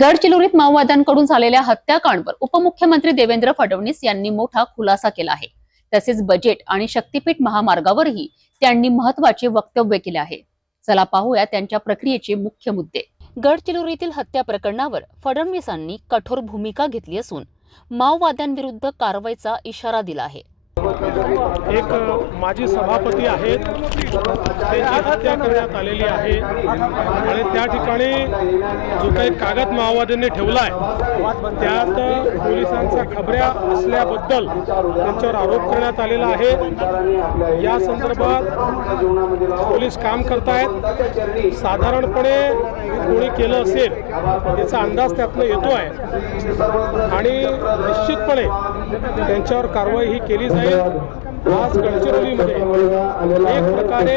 गडचिरोलीत माओवाद्यांकडून झालेल्या हत्याकांडवर उपमुख्यमंत्री देवेंद्र फडणवीस यांनी मोठा खुलासा केला आहे। तसेच बजेट आणि शक्तीपीठ महामार्गावरही त्यांनी महत्त्वाचे वक्तव्य केले आहे। चला पाहूया त्यांच्या प्रक्रियेचे मुख्य मुद्दे। गडचिरोलीतील हत्या प्रकरणावर फडणवीसांनी कठोर भूमिका घेतली असून माओवाद्यांविरुद्ध कारवाईचा इशारा दिला आहे। एक माजी सभापती आहेत, त्यांची हत्या करण्यात आलेली आहे आणि त्या ठिकाणी जो काही कागद माओवाद्यांनी ठेवला आहे त्यात पोलिसांचा खबऱ्या असल्याबद्दल त्यांच्यावर आरोप करण्यात आलेला आहे। या संदर्भात पोलीस काम करतायत। साधारणपणे कोणी केलं असेल याचा अंदाज त्यातनं येतो आहे आणि निश्चितपणे त्यांच्यावर कारवाई ही केली जाईल। आज गडचिरोलीमध्ये एक प्रकारे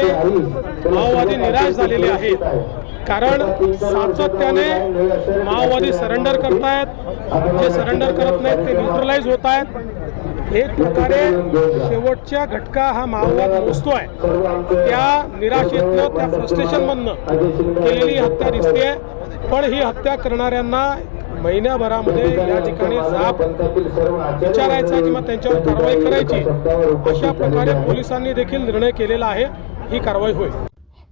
माओवादी निराश झालेले आहेत, कारण सातत्याने माओवादी सरेंडर करतायत, जे सरेंडर करत नाहीत ते न्यूट्रलाइज होत आहेत। एक प्रकारे शेवटच्या घटका हा माओवाद मोजतोय, त्या निराशेतनं त्या फ्रस्ट्रेशनमधनं केलेली हत्या दिसते। पण ही हत्या करणाऱ्यांना महिन्याभरामध्ये या ठिकाणी जाब विचारायचा किंवा त्यांच्यावर कारवाई करायची अशा प्रकारे पोलिसांनी देखील निर्णय केलेला आहे। ही कारवाई होईल।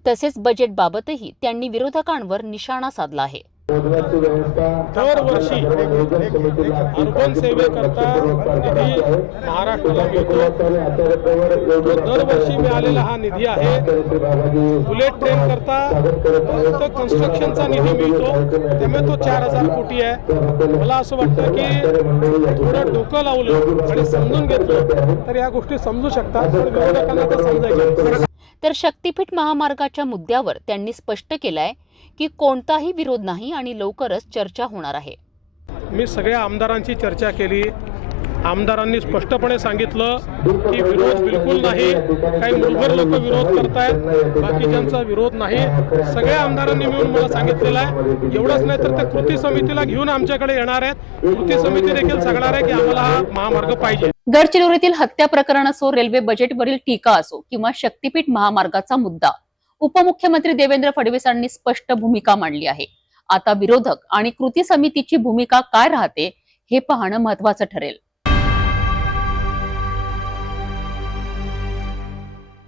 तसेच बजेट बाबतही त्यांनी विरोधकांवर निशाणा साधला आहे। दरवर्षी अर्बन सेवेकरता निधी महाराष्ट्राला मिळतो। दरवर्षी मिळालेला हा निधी आहे। बुलेट ट्रेन करता फक्त कन्स्ट्रक्शनचा निधी मिळतो, त्यामुळे तो 4000 कोटी आहे। मला असं वाटतं की थोडं डोकं लावलं आणि समजून घेतलं तर या गोष्टी समजू शकतात, पण विरोधकांना तर समजायचे। तर शक्तीपीठ महामार्गाच्या मुद्द्यावर त्यांनी स्पष्ट केलंय की कोणताही विरोध नाही आणि लवकरच चर्चा होणार आहे। मी सगळ्या आमदारांची चर्चा केली। आमदारांनी स्पष्टपणे सांगितलं की विरोध बिलकुल नाही, काही मुलभर लोक विरोध करतायत, बाकीच्यांचा विरोध नाही। सगळ्या आमदारांनी मिळून मला सांगितलेलं आहे। एवढंच नाही तर ते कृती समितीला घेऊन आमच्याकडे येणार आहेत। कृती समिती देखील सांगणार आहे की आम्हाला हा महामार्ग पाहिजे। गडचिरोलीतील हत्या प्रकरण असो, रेल्वे बजेटवरील टीका असो किंवा शक्तीपीठ महामार्गाचा मुद्दा, उपमुख्यमंत्री देवेंद्र फडणवीसांनी स्पष्ट भूमिका मांडली आहे। आता विरोधक आणि कृती समितीची भूमिका काय राहते हे पाहणं महत्त्वाचं ठरेल।